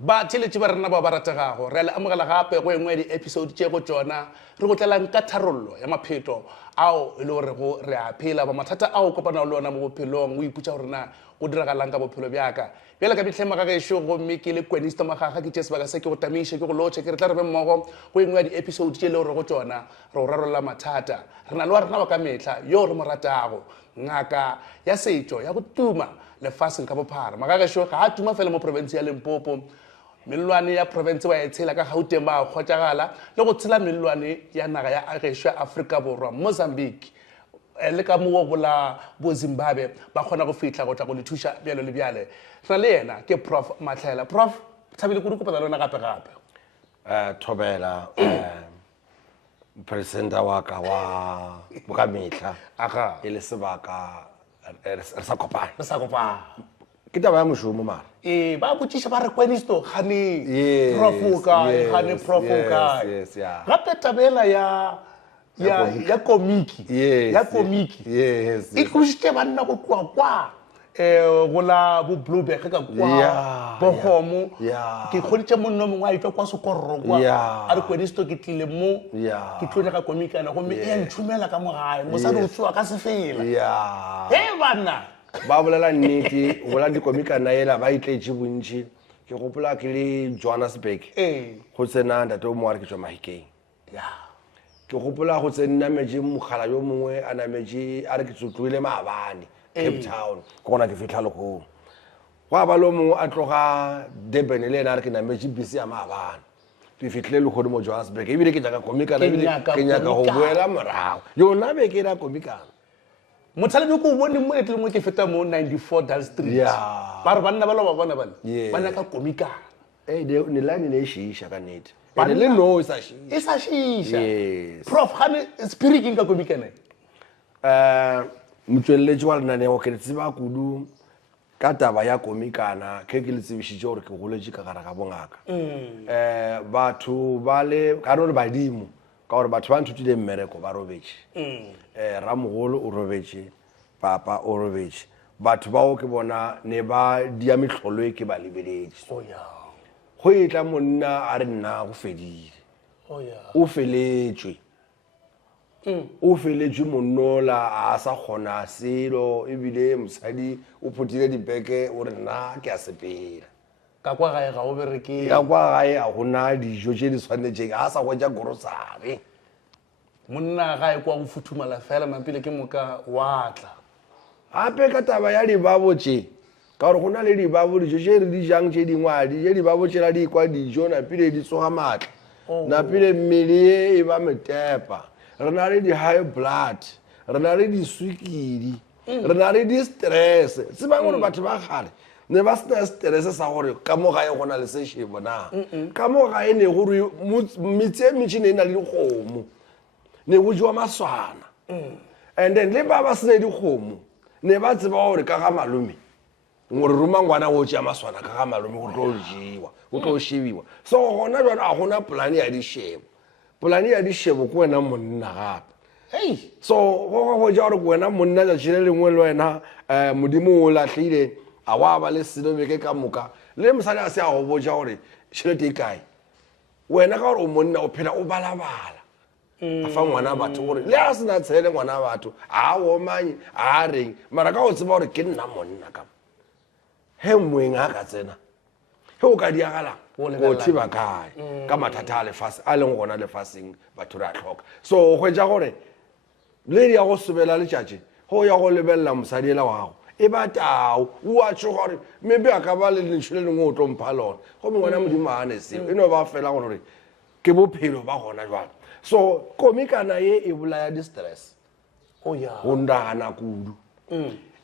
ba tšheletše ba rena ba ba ratagago re le amogela gape go engwe di-episode tše go tšona re go tlelang ka tharollo ya mapheto ao e le gore go re a phela ba mathata ao kopana le ona mo bophelong o iputša gore na go diragalang ka bophelo bjaka bjale ka bitlhema ga gešo gomme ke le kwenisto magaga ke tše sebaka se ke go tamiše ke go lotšhe ke re tla re be mmogo go engwe ya di-episode tše le gore go tšona re go rarolola mathata re na le wa rena wa ka mehla yo re mo ratago ngaka ya setšo ya go tuma lefaseng ka bophara magagešo ga a tuma fela mo province ya Limpopo melelwane ya province wa e tshela ka Gauteng ba kgotšagala le go tshela melelwane ya naga ya agešo ya Afrika Borwa Mozambique le ka mo bola bo Zimbabwe ba kgona go fihla go tla go le thuša bjalo le bjale re le yena ke Prof Matlhaela. Prof thabile kudu kopana le wena gape Thobela presenter wa ka wa bokamehla aga e le sebaka re sa kopana re sa kopana ke taba ya mošomo mara ba botšiša ba re kwenisto gane Yes, prof ka yes, yeah. gape tabela ya komiki Yes, ya komiki yes, e tlošitše banna go kwa go la bo Blueberg ka kwa Yeah, bogomo yeah. ke kgoditše monno mongwe a itwa kwa sekororo kwa Yeah. a re kwenisto ke tlile mo Yeah. ke tlo nyaka komiki ana gomme e ntšhumela ka mogae mosadi o tsewa ka sefela ya banna ba bolela nnete gola dikomikana ela ba itletše bontši ke gopola ke le Johannesburg go tsena ntate o mongwe a re ke tswa Mahikeng ke gopola go tsennametše mogala yo mongwe a nametše a re ke tsotloile Maabane Cape Town ke gona ke fitlha lekgong go a ba le mongwe a tloga Durban le ena a re ke nametše bisi ya Maabane ke fitlhile lekgodi mo Johannesburg ebile ke nyaka komikana ebile ke nyaka go boela morago yona be ke ra komikana mothalebi ko bone mo etle mo ke feta mo 94 Dal Street Yeah. ba re banna ba lo ba bona bana Yeah. ba nyaka komikana ni line ne shisha ka nete Banna- ene le no isa shisha e sa shisha Yes. prof gane speaking ka komikana motswelletši wa lenaneo ke le tseba kudu ka taba ya komikana ke le tsebišitše gore ke goletše ka gare ga bongaka batho ba le ka re badimo ka gore batho ba nthutile mmereko ba robetše ramogolo o robetše papa o robetše batho bao ke bona ne ba dia mehlolo e ke ba lebeletše oh ya go etla monna a re nna go fedile oh ya o feletšwe o feletšwe monnola a sa kgona selo ebile mosadi o phutile dibeke o re nna ke a sepela ka kwa gae ga o bereke ka kwa gae a gona dijo tše di tshwanetšeng a sa gotša grocery monna gae kwa go futhumala fela mampile ke moka wa tla gape ka taba ya dibabo tše ka gore go na le dibabo dijo tše re di jang tše dingwadi tše dibabo tšela di kwa dijo napile di tsoga maatla napile mmele ye e ba metepa re na le di-high blood re na le diswikidi re na le di-stress tsebang gore batho ba gale ne ba sena stress sa gore ka mo gae go na le sešebo na ka mo gae ne gore metse e mentši ne e na le dikgomo ne go jewa maswana and then le ba ba sene dikgomo ne ba tseba gore ka ga malome gore roma ngwana go tšea maswana ka ga malome go tlo jewa go tlo shebiwa so gona jwana a gona polane ya dishebo polane ya dishebo ke wena monna gape hey so go ja gore ke wena monna tšatši le lengwe le wena modimo o latlhile a wa ba le selobeke ka moka le mosadi a se a go botša gore tšhelete e kae wena ka gore o monna o phela o balabala a fa ngwana batho gore le a sena tshele ngwana batho a omanye a reng mara ka go tseba gore ke nna monna ka he moeng a ka tsena he o ka diagalang go thiba kae ka mathata a lefase a leng gona lefaseng batho re a tlhoka so o hwetša gore le di ya go sobela letšatši go ya go lebelela mosadi ela wa gago e ba tao o a tšhoga gore maybe a ka ba le lentšho le lengwe o tlo mpha lona gomme ngwana modimo ane seo e no ba fela gore ke bophelo ba gona jwale so komikana ye e bolaya di-stress oh ya go ndagana kudu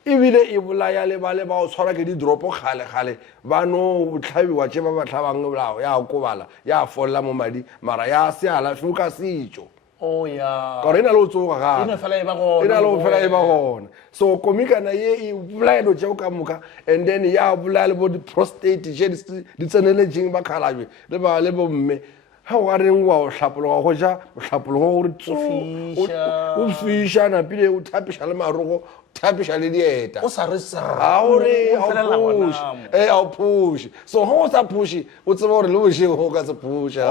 ebile e bolaya le ba le ba o tshwara ke di-dropo kgale-kgale ba no tlhabiwa tše ba ba tlhabang bolao ya kobala ya folla mo madi mara ya se alafe o ka setšo oh ya ka gore e na le o tsoga gape ina fela e ba gona e na le go fela e ba gona so komikana ye e bolaya dilo tšeo ka moka and then ya bolaya le bo di-prostate tše di tseneletšeng ba kgalajwe le bomme ga o ga reng wa o hlapologa go ja o hlapologo gore o fiša napile o thapiša le marogo thapiša le dieta o sa re sir a gore o felela gona mo. a o push so ha o sa push o tseba gore le bošego o ka se pusha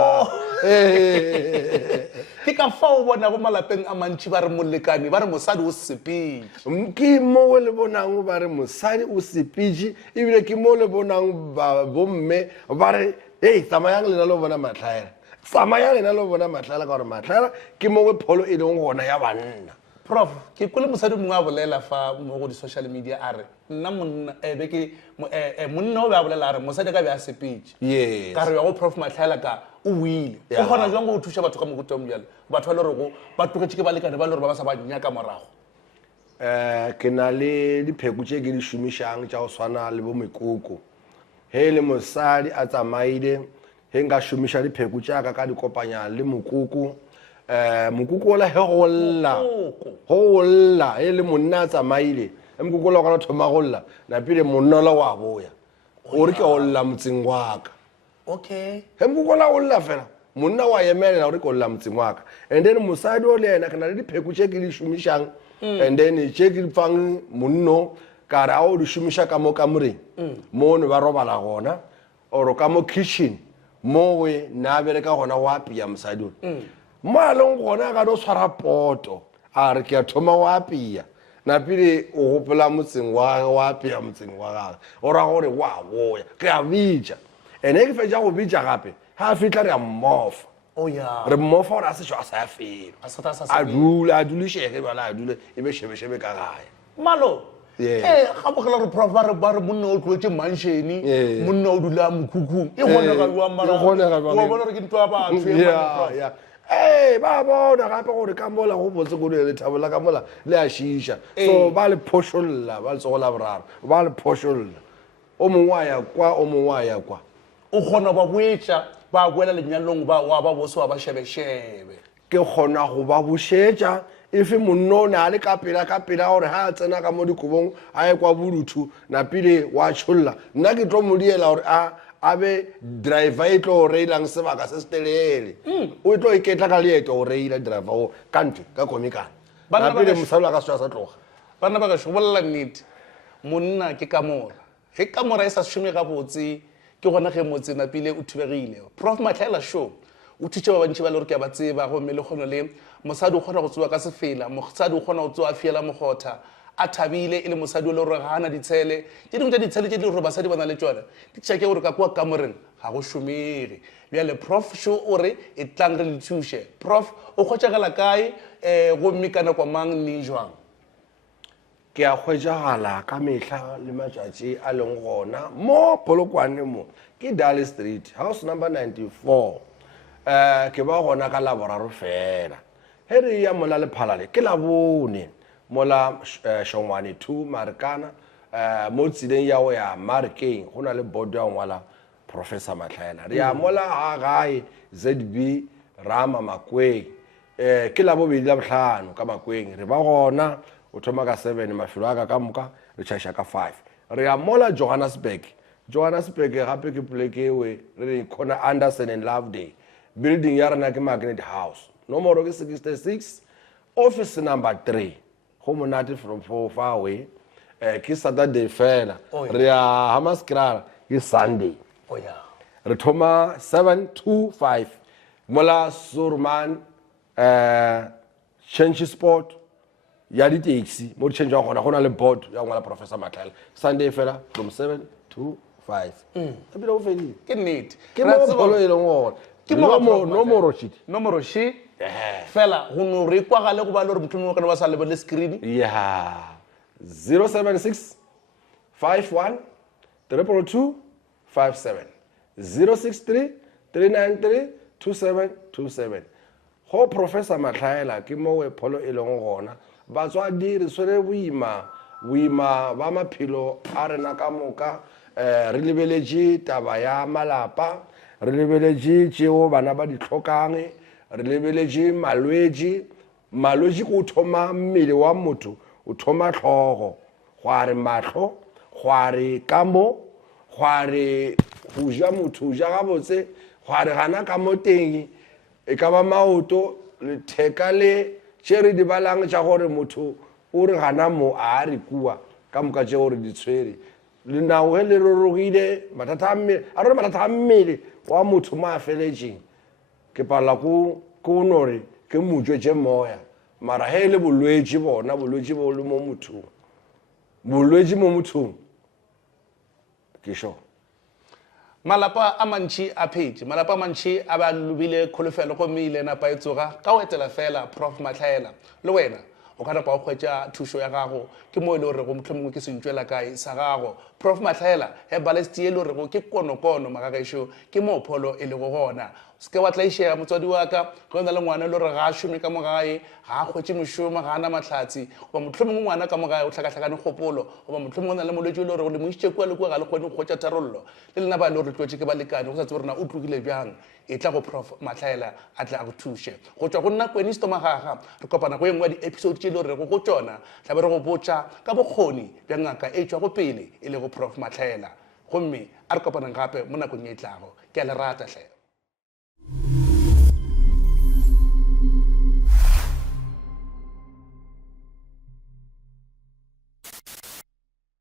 ke ka fa o bona go malapeng a mantši ba re molekane ba re mosadi o sepile ke mo le bonang ba re mosadi o sepitše ebile ke mo le bonang bomme ba re hey tsamayang lena le bona matlhaela tsamayang lena le bona matlhaela ka gore matlhaela ke mo pholo e leng gona ya banna prof ke kole mosadi mongwe a bolela fa mo go di-social media a re nna monna monna o be a bolela a re mosadi ka be a sepitše yes ka re ya go prof matlhaela ka o wile o kgona jwang go o thuša batho ka mogotong bjalo batho ba le gorego ba tlogetše ke balekane ba le gore ba ba sa ba nyaka morago ke na le dipheko tše ke di šomišang tša go swana le bo mekoko he le mosadi a tsamaile he nka šomiša dipheko tšaka ka dikopanya le mokoko mokoko ola he go lla he le monna a tsamaile he mokoko ola gona thoma go lla napile monna ola wa boya gore ke go lla motseng wa ka okay he mokoko ola go lla fela monna wa emelela gore ke go lla motseng wa ka and then mosadi o le ena ke na le dipheko tše ke di šomišang and then tše ke fang monno ka re a o di šomiša ka mo kamoreng mo ne ba robala gona oro ka mo kitchen mo we na bereka gona go apea mosadi o mo a leng gona ka no tshwara poto a re ke a thoma go apea napile o gopola motseng wa apea motseng wa gagwe o ra gore wa boya ke a bitša ene ke fetša go bitša gape ga a fitlha re a mmofa oh ya re mmofa gore a setšwa a sa ya felo a sa sa a dulišege bala a dule e be šebešebe ka gae malo Yeah. ga bogela re prof ba re monna o tlotse manšene Yeah. monna o dula mokhukhung e kgonega jwang mara E kgonega jwang? wa bona gore ke ntho ya batho e mane, Prof. ba bona gape gore ka mola go botse ko le thabola ka mola le a šiša so ba le phošolla ba letsogo la boraro ba le phošolla o mongwe a ya kwa o mongwe a ya kwa o kgona ba boetša ba boela lenyalong wa ba bose wa ba shebešebe ke kgona go ba bušetša efe monno o ne a le ka pela gore ga a tsena ka mo dikobong a ye kwa bodutu napile wa tšholla nna ke tlo mo diela gore a be driver e tlo o reilang sebaka se se telele o tlo iketla ka leeto o reila driver o ka ntwe ka komikana Banna ba napile gašo- mosalo a ka setswa sa tloga bana ba ka go bolela nnete monna ke kamora ge kamora e sa šome gabotse ke gona ge motse napile o thubegile prof matlhaela show o thutše ba bantši ba le gore ke a ba tseba gomme le kgono le mosadi o kgona go tsewa ka sefela mosadi o kgona go tsewa a fiela mogotha a thabile e le mosadi o le gore ga ana ditshele tše dingwe tša ditshele tše di gore basadi ba na le tšone di tšake gore ka kua kamoreng ga go šomege bjale prof show o re e tlang re le thuše prof o kgwetšagela kae gomme ka nako mang ne jwang ke a hwetšagala ka mehla le matšatši a leng gona mo polokwane mo ke Dally Street house number 94 ke ba gona ka laboraro fela he re ya mola lephalale ke labone mola shongwane 2 marikana mo tseleng ya go ya marikeng go na le bodo ya ngwala professor matlhaela re ya mola ga gae ZB rama makweng ke labobedi la bohlano ka makweng re ba gona o thoma ka 7 mafelo a ka moka re tšhaiša ka 5 re ya mola Johannesburg gape ke poleke ewe re re khona Anderson and Loveday building ya rena ke Magnet House nomoro ke 66 office number 3 go monate from far away ke Saturday fela re ya Hammanskraal ke Sunday oh ya re thoma 725 mola Surman change sport ya di taxi mo di change wa gona gona le board ya ngwala professor Matlhaela Sunday fela from 7 to 5 ebile o fedile ke nnete ke mo bolo e leng gore Ke mo ba- nomoro sheet nomoro she fela go no re kwagale go ba le gore motho mongwe kana ba sa lebele screen yeah 076 51 222 57 063 393 2727 go professor Matlhaela ke mo we pholo e leng gona batswadi re swere boima ba maphelo a rena ka moka re lebeletše taba ya malapa re lebeletše tšeo bana ba di tlhokang re lebeletše malwetši ko thoma mmele wa motho o thoma tlhogo go a re mahlo go a re kamo go a re go ja motho o ja gabotse go a re gana ka mo teng e ka ba maoto letheka le tše re di balang tša gore motho o re gana mo a re kua ka moka tse gore di tshwere le nao he le rorogile mathata a mmele a re mathata a mmele wa motho mo a feletseng ke pala ko nore ke motswetse moya mara he le bolwetse bona bolwetse bo le mo mothong bolwetse mo mothong ke sho malapa a mantši a phetse malapa a mantši a ba lobile kholofelo go mme ile napa e tsoga ka o etela fela Prof Matlhaela le wena o ka napa o hwetša thušo ya gago ke mo e le gore go mohlomongwe ke sentšwela kae sa gago Prof Matlhaela he balesti e le gore ke konokono magagešo ke mo pholo e le go gona se wa tlaišega motswadi wa ka go na le ngwana le gore ga a šome ka mogae ga a hwetše mošomo ga a na mahlatsi goba mohlomongwe ngwana ka mogae o tlhakatlhakane kgopolo goba mohlomongwe o na le molwetse o le gore le moišitše kua le kua ga le kgone go hwetša tharollo le lena ba le gore tlwetse ke balekane go sa tsebe gorena o tlogile bjang e tla go Prof Matlhaela a tla a go thuše go tšwa go nna kwenisto magaga re kopana go engwe di-episode tše le gore go tšona tlabe re go botša ka bokgoni bja ngaka e tšwa go pele e le go Prof Matlhaela gomme a re kopanang gape mo nakong ye e tlago ke a le rata hle